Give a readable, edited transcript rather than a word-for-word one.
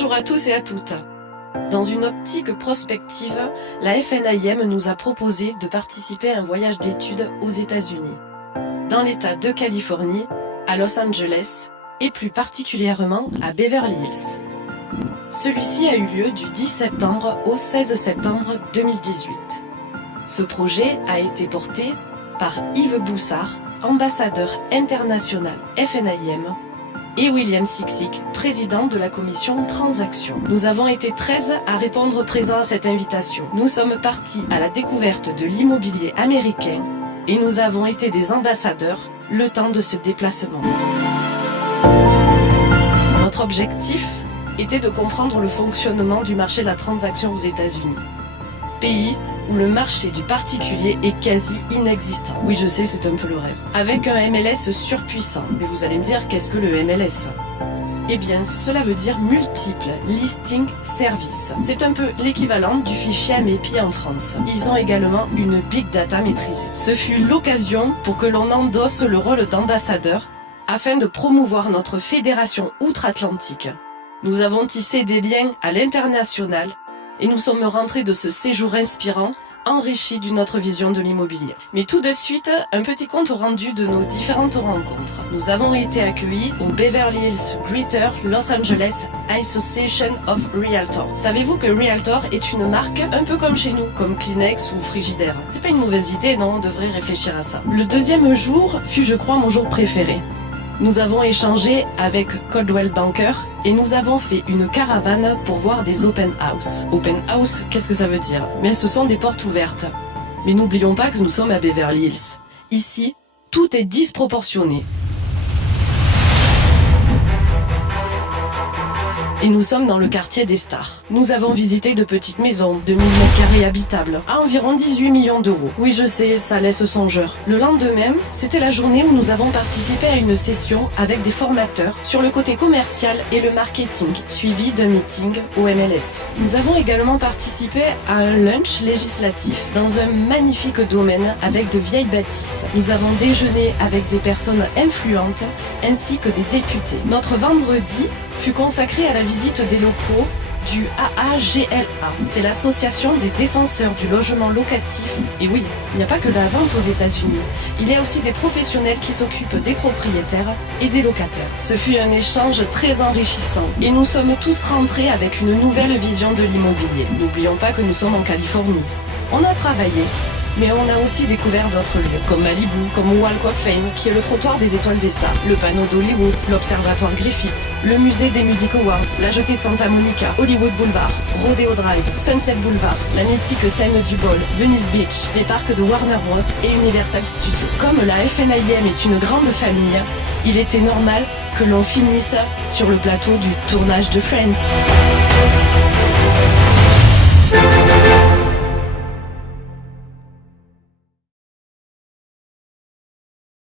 Bonjour à tous et à toutes. Dans une optique prospective, la FNIM nous a proposé de participer à un voyage d'études aux États-Unis, dans l'État de Californie, à Los Angeles et plus particulièrement à Beverly Hills. Celui-ci a eu lieu du 10 septembre au 16 septembre 2018. Ce projet a été porté par Yves Boussard, ambassadeur international FNIM, et William Siksik, président de la commission Transactions. Nous avons été 13 à répondre présent à cette invitation. Nous sommes partis à la découverte de l'immobilier américain et nous avons été des ambassadeurs le temps de ce déplacement. Notre objectif était de comprendre le fonctionnement du marché de la transaction aux États-Unis, pays où le marché du particulier est quasi inexistant. Oui, je sais, c'est un peu le rêve. Avec un MLS surpuissant. Mais vous allez me dire, qu'est-ce que le MLS ? Eh bien, cela veut dire Multiple Listing Service. C'est un peu l'équivalent du fichier AMEPI en France. Ils ont également une Big Data maîtrisée. Ce fut l'occasion pour que l'on endosse le rôle d'ambassadeur afin de promouvoir notre fédération outre-Atlantique. Nous avons tissé des liens à l'international et nous sommes rentrés de ce séjour inspirant, enrichi d'une autre vision de l'immobilier. Mais tout de suite, un petit compte rendu de nos différentes rencontres. Nous avons été accueillis au Beverly Hills Greater Los Angeles Association of Realtors. Savez-vous que Realtor est une marque un peu comme chez nous, comme Kleenex ou Frigidaire? C'est pas une mauvaise idée, non? On devrait réfléchir à ça. Le deuxième jour fut, je crois, mon jour préféré. Nous avons échangé avec Coldwell Banker et nous avons fait une caravane pour voir des open house. Open house, qu'est-ce que ça veut dire? Mais ce sont des portes ouvertes. Mais n'oublions pas que nous sommes à Beverly Hills. Ici, tout est disproportionné. Et nous sommes dans le quartier des stars. Nous avons visité de petites maisons, de 1000 m² habitables, à environ 18 millions d'euros. Oui, je sais, ça laisse songeur. Le lendemain, c'était la journée où nous avons participé à une session avec des formateurs sur le côté commercial et le marketing, suivi d'un meeting au MLS. Nous avons également participé à un lunch législatif dans un magnifique domaine avec de vieilles bâtisses. Nous avons déjeuné avec des personnes influentes ainsi que des députés. Notre vendredi fut consacré à la visite des locaux du AAGLA. C'est l'association des défenseurs du logement locatif. Et oui, il n'y a pas que la vente aux États-Unis. Il y a aussi des professionnels qui s'occupent des propriétaires et des locataires. Ce fut un échange très enrichissant et nous sommes tous rentrés avec une nouvelle vision de l'immobilier. N'oublions pas que nous sommes en Californie. On a travaillé, mais on a aussi découvert d'autres lieux, comme Malibu, comme Walk of Fame, qui est le trottoir des étoiles des stars, le panneau d'Hollywood, l'Observatoire Griffith, le musée des Music Awards, la jetée de Santa Monica, Hollywood Boulevard, Rodeo Drive, Sunset Boulevard, la mythique scène du Ball, Venice Beach, les parcs de Warner Bros et Universal Studios. Comme la FNIM est une grande famille, il était normal que l'on finisse sur le plateau du tournage de Friends.